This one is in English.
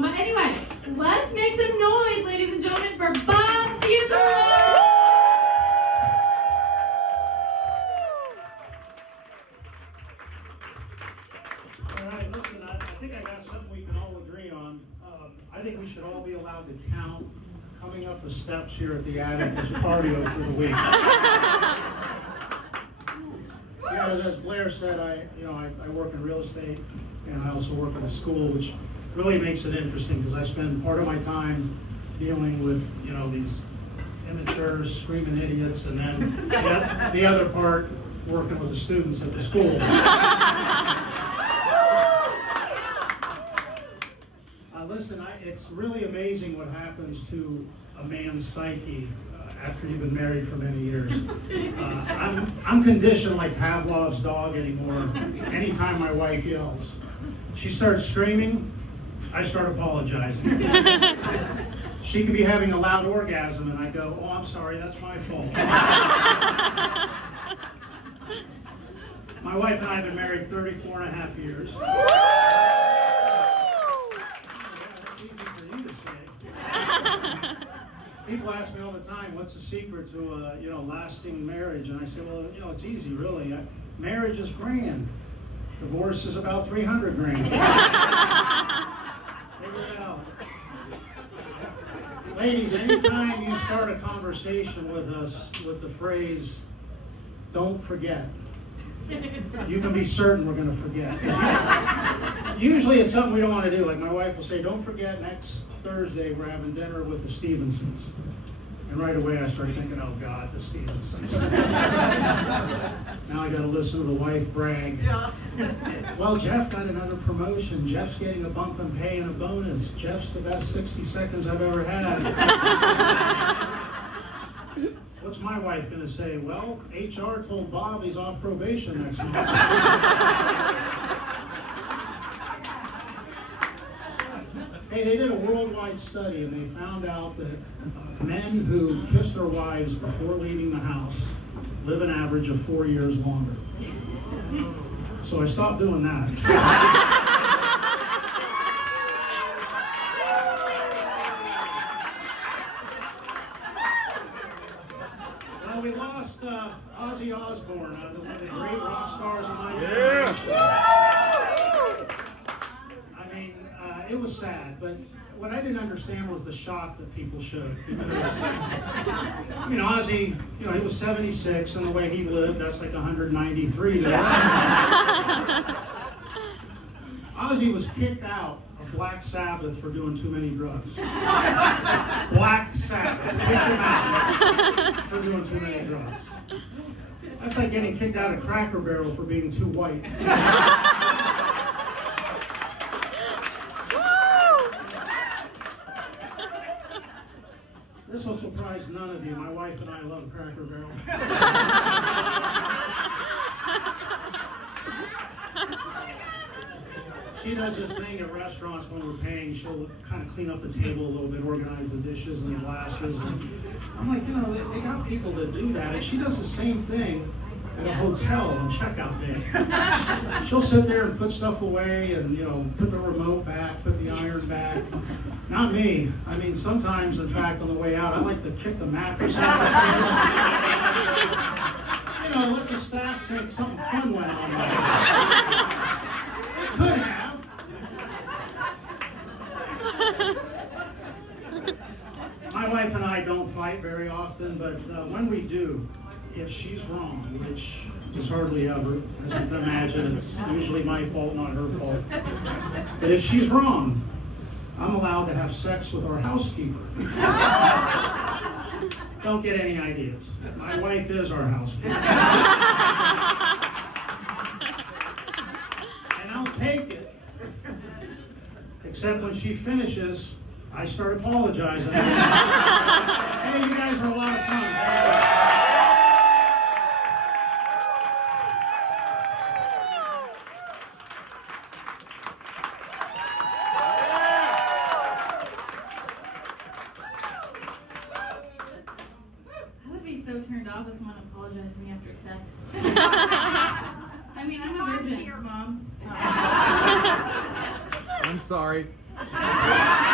But anyway, let's make some noise, ladies and gentlemen, for Bob Ciazzarello. All right, listen, I think I got something we can all agree on. I think we should all be allowed to count coming up the steps here at the attic as cardio for the week. Yeah, as Blair said, I work in real estate, and I also work at a school, which really makes it interesting because I spend part of my time dealing with, these immature, screaming idiots, and then the other part working with the students at the school. Listen, it's really amazing what happens to a man's psyche after you've been married for many years. I'm conditioned like Pavlov's dog anymore. Anytime my wife yells, she starts screaming, I start apologizing. She could be having a loud orgasm, and I go, oh, I'm sorry, that's my fault. My wife and I have been married 34 and a half years. People ask me all the time, what's the secret to a lasting marriage? And I say, well, it's easy, really. Marriage is grand. Divorce is about 300 grand. Figure it out. Ladies, anytime you start a conversation with us with the phrase, don't forget, you can be certain we're going to forget. Usually it's something we don't want to do. Like my wife will say, don't forget next Thursday we're having dinner with the Stevensons. And right away I started thinking, oh God, the Stevensons. Now I got to listen to the wife brag. Well, Jeff got another promotion. Jeff's getting a bump in pay and a bonus. Jeff's the best 60 seconds I've ever had. What's my wife going to say? Well, HR told Bob he's off probation next month. Hey, they did a worldwide study and they found out that men who kiss their wives before leaving the house live an average of 4 years longer. So I stopped doing that. Well, we lost Ozzy Osbourne, one of the great rock stars of my generation. It was sad, but what I didn't understand was the shock that people showed. Because, Ozzy, he was 76, and the way he lived, that's like 193 there. Ozzy was kicked out of Black Sabbath for doing too many drugs. Black Sabbath kicked him out for doing too many drugs. That's like getting kicked out of Cracker Barrel for being too white. This will surprise none of you. My wife and I love Cracker Barrel. She does this thing at restaurants when we're paying. She'll kind of clean up the table a little bit, organize the dishes and the glasses. And I'm like, they got people that do that. And she does the same thing at a hotel on checkout day. She'll sit there and put stuff away and, put the remote back, put the iron back. Not me. Sometimes, in fact, on the way out, I like to kick the mattress out of the table. Let the staff think something fun went on there. It could have. My wife and I don't fight very often, but when we do, if she's wrong, which is hardly ever, as you can imagine, it's usually my fault, not her fault. But if she's wrong, I'm allowed to have sex with our housekeeper. Don't get any ideas. My wife is our housekeeper. And I'll take it. Except when she finishes, I start apologizing. Hey, you guys are a lot of fun. Turned off if someone apologized to me after sex. I'm a virgin. I'm sorry. After